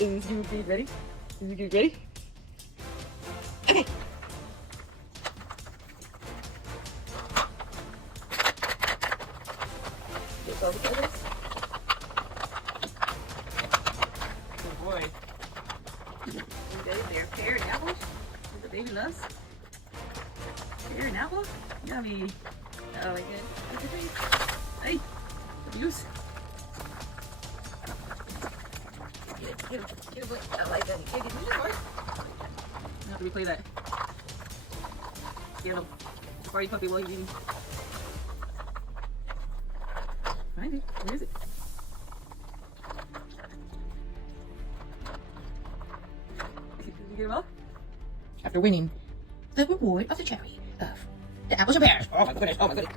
Is you get ready? Is you get ready? Okay. Get all the feathers. Good boy. They're pear and apples. The baby loves pear and apple. Yummy. Oh my god. Look at these. Hey, abuse. Get it. I like that. Get it. I have to replay that. Get him. Party puppy while you're eating. Find it. Where is it? Did you get him up? After winning the reward of the cherry of the apples and pears. Oh my goodness. Oh my goodness.